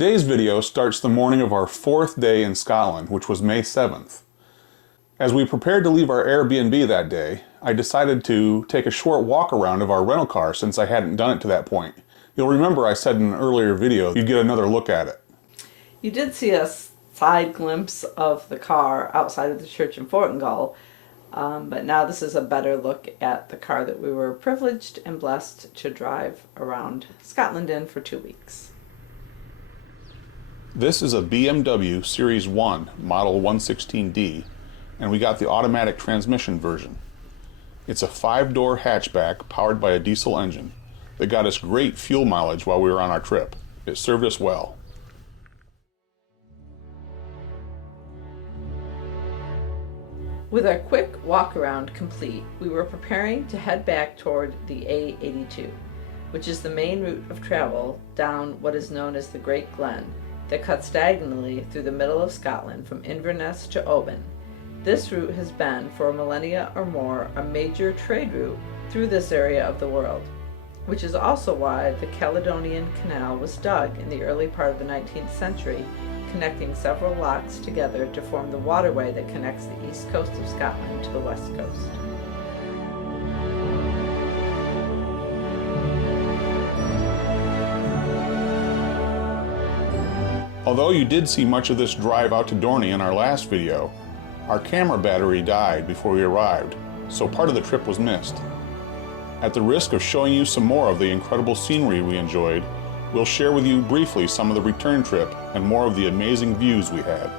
Today's video starts the morning of our 4th day in Scotland, which was May 7th. As we prepared to leave our Airbnb that day, I decided to take a short walk around of our rental car since I hadn't done it to that point. You'll remember I said in an earlier video you'd get another look at it. You did see a side glimpse of the car outside of the church in Fortingull, but now this is a better look at the car that we were privileged and blessed to drive around Scotland in for 2 weeks. This is a BMW Series 1 Model 116D, and we got the automatic transmission version. It's a 5-door hatchback powered by a diesel engine that got us great fuel mileage while we were on our trip. It served us well. With our quick walk around complete, we were preparing to head back toward the A82, which is the main route of travel down what is known as the Great Glen that cuts diagonally through the middle of Scotland from Inverness to Oban. This route has been, for millennia or more, a major trade route through this area of the world, which is also why the Caledonian Canal was dug in the early part of the 19th century, connecting several lochs together to form the waterway that connects the east coast of Scotland to the west coast. Although you did see much of this drive out to Dorney in our last video, our camera battery died before we arrived, so part of the trip was missed. At the risk of showing you some more of the incredible scenery we enjoyed, we'll share with you briefly some of the return trip and more of the amazing views we had.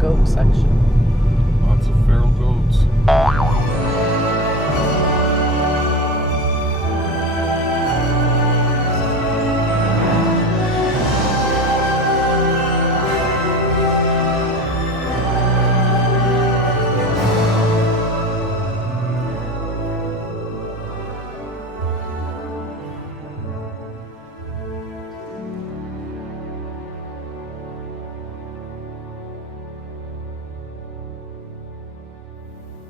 Goat section. Lots of feral goats.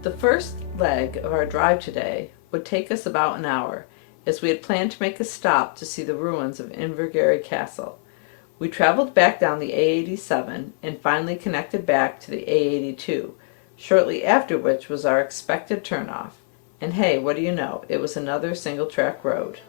The first leg of our drive today would take us about an hour, as we had planned to make a stop to see the ruins of Invergarry Castle. We traveled back down the A87 and finally connected back to the A82, shortly after which was our expected turnoff. And hey, what do you know, it was another single-track road.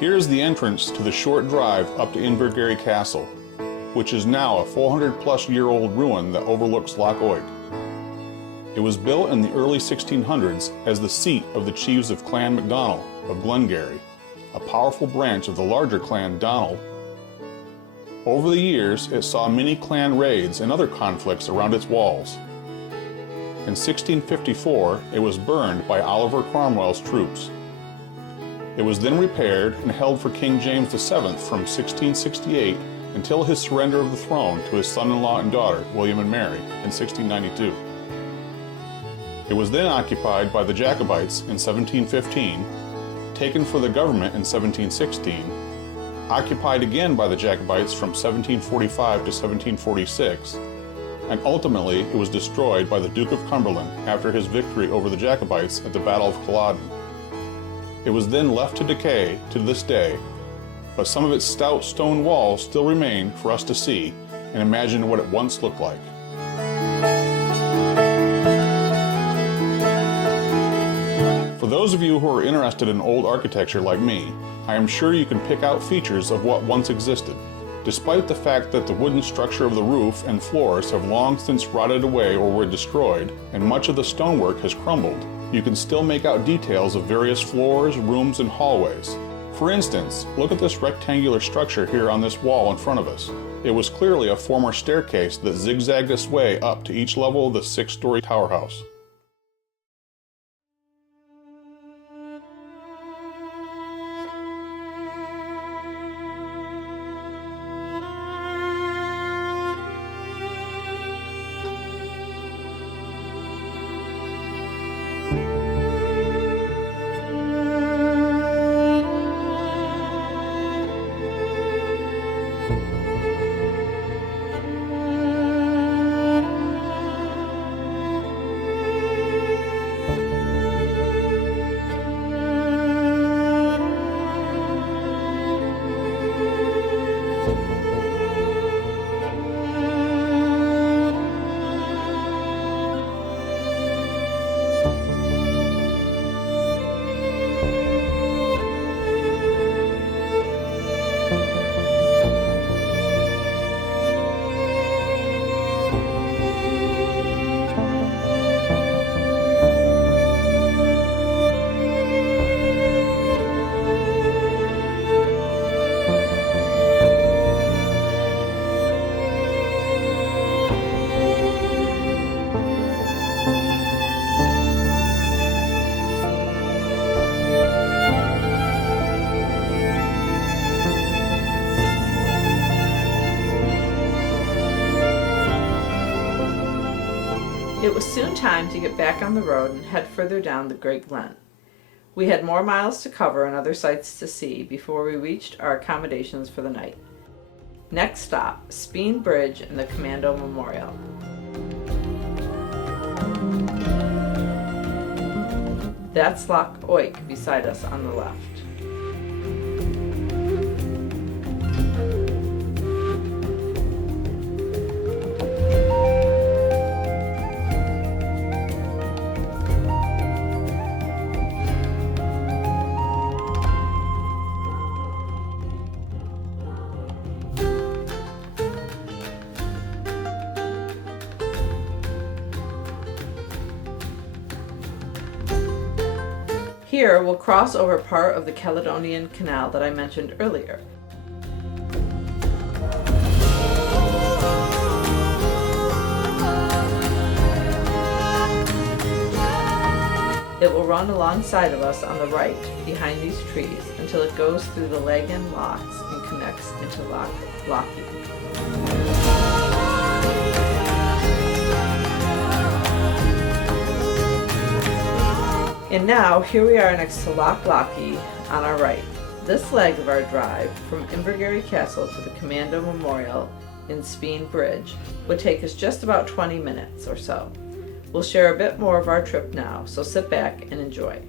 Here is the entrance to the short drive up to Invergarry Castle, which is now a 400-plus-year-old ruin that overlooks Loch Oig. It was built in the early 1600s as the seat of the chiefs of Clan MacDonald of Glengarry, a powerful branch of the larger clan Donald. Over the years, it saw many clan raids and other conflicts around its walls. In 1654, it was burned by Oliver Cromwell's troops. It was then repaired and held for King James VII from 1668 until his surrender of the throne to his son-in-law and daughter, William and Mary, in 1692. It was then occupied by the Jacobites in 1715, taken for the government in 1716, occupied again by the Jacobites from 1745 to 1746, and ultimately it was destroyed by the Duke of Cumberland after his victory over the Jacobites at the Battle of Culloden. It was then left to decay to this day, but some of its stout stone walls still remain for us to see and imagine what it once looked like. For those of you who are interested in old architecture like me, I am sure you can pick out features of what once existed. Despite the fact that the wooden structure of the roof and floors have long since rotted away or were destroyed, and much of the stonework has crumbled, you can still make out details of various floors, rooms, and hallways. For instance, look at this rectangular structure here on this wall in front of us. It was clearly a former staircase that zigzagged its way up to each level of the 6-story tower house. It was soon time to get back on the road and head further down the Great Glen. We had more miles to cover and other sights to see before we reached our accommodations for the night. Next stop, Spean Bridge and the Commando Memorial. That's Loch Oig beside us on the left. Here we'll cross over part of the Caledonian Canal that I mentioned earlier. It will run alongside of us on the right, behind these trees, until it goes through the Lagan Locks and connects into Loch Lochy. And now, here we are next to Loch Lochy on our right. This leg of our drive from Invergarry Castle to the Commando Memorial in Spean Bridge would take us just about 20 minutes or so. We'll share a bit more of our trip now, so sit back and enjoy.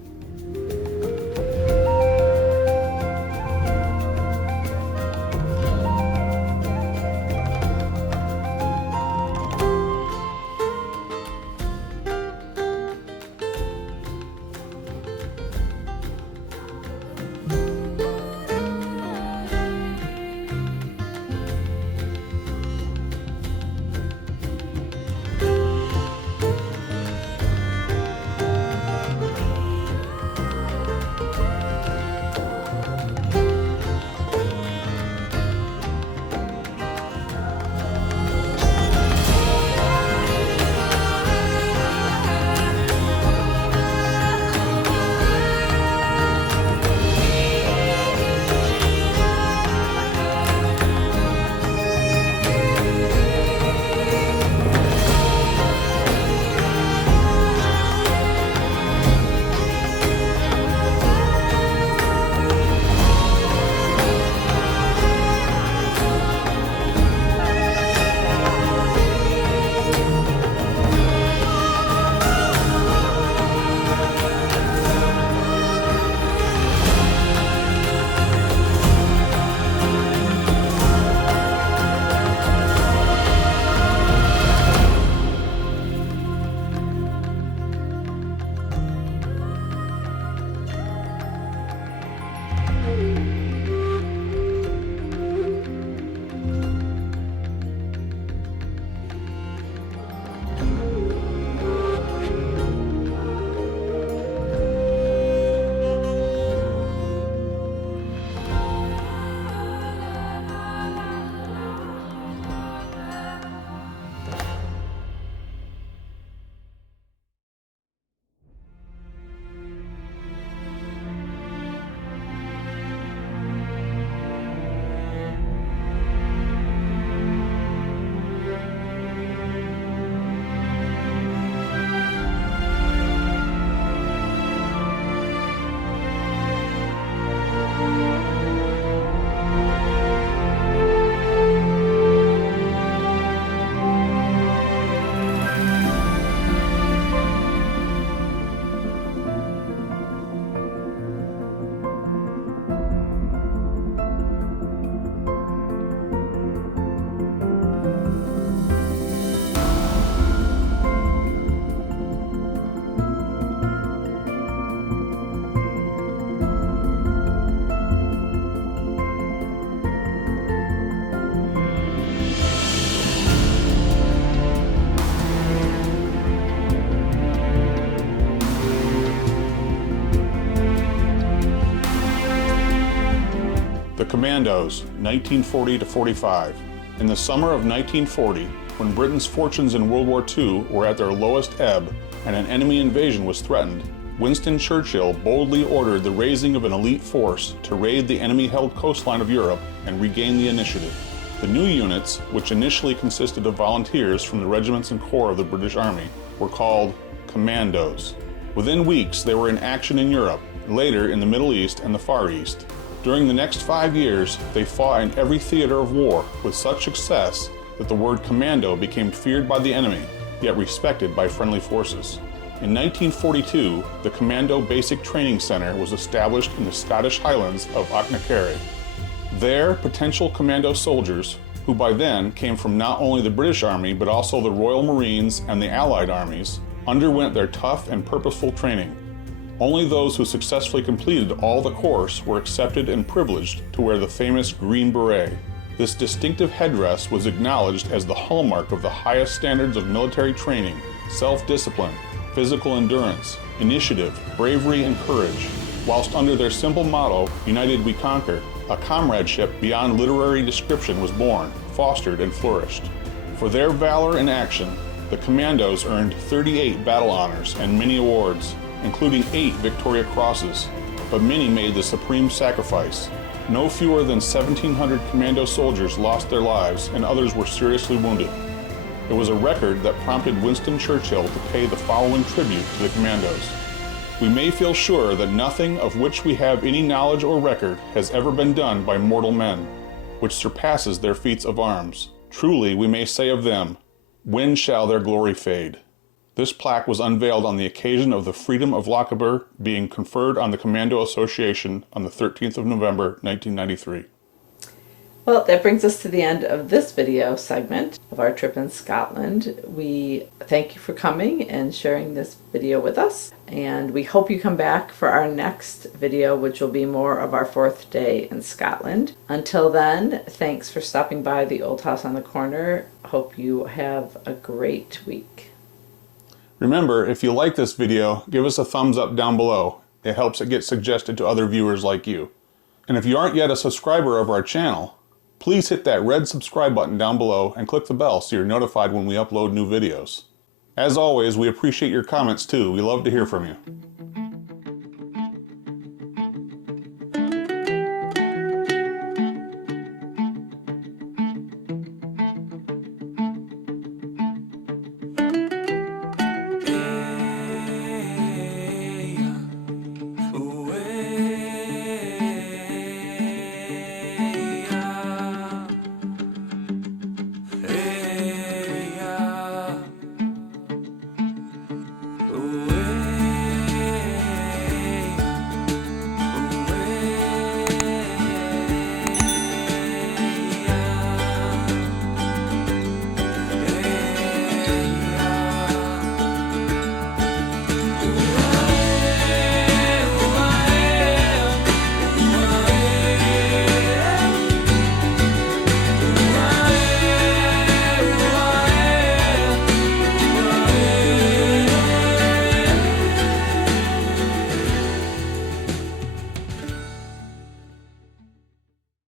The Commandos, 1940 to 45. In the summer of 1940, when Britain's fortunes in World War II were at their lowest ebb and an enemy invasion was threatened, Winston Churchill boldly ordered the raising of an elite force to raid the enemy-held coastline of Europe and regain the initiative. The new units, which initially consisted of volunteers from the regiments and corps of the British Army, were called Commandos. Within weeks, they were in action in Europe, later in the Middle East and the Far East. During the next 5 years, they fought in every theater of war with such success that the word commando became feared by the enemy, yet respected by friendly forces. In 1942, the Commando Basic Training Center was established in the Scottish Highlands of Invergarry. There, potential commando soldiers, who by then came from not only the British Army but also the Royal Marines and the Allied armies, underwent their tough and purposeful training. Only those who successfully completed all the course were accepted and privileged to wear the famous green beret. This distinctive headdress was acknowledged as the hallmark of the highest standards of military training, self-discipline, physical endurance, initiative, bravery, and courage. Whilst under their simple motto, United We Conquer, a comradeship beyond literary description was born, fostered, and flourished. For their valor in action, the Commandos earned 38 battle honors and many awards, including 8 Victoria Crosses, but many made the supreme sacrifice. No fewer than 1,700 Commando soldiers lost their lives and others were seriously wounded. It was a record that prompted Winston Churchill to pay the following tribute to the Commandos. We may feel sure that nothing of which we have any knowledge or record has ever been done by mortal men, which surpasses their feats of arms. Truly, we may say of them, when shall their glory fade? This plaque was unveiled on the occasion of the Freedom of Lochaber being conferred on the Commando Association on the 13th of November, 1993. Well, that brings us to the end of this video segment of our trip in Scotland. We thank you for coming and sharing this video with us, and we hope you come back for our next video, which will be more of our 4th day in Scotland. Until then, thanks for stopping by the Old House on the Corner. Hope you have a great week. Remember, if you like this video, give us a thumbs up down below. It helps it get suggested to other viewers like you. And if you aren't yet a subscriber of our channel, please hit that red subscribe button down below and click the bell so you're notified when we upload new videos. As always, we appreciate your comments too. We love to hear from you.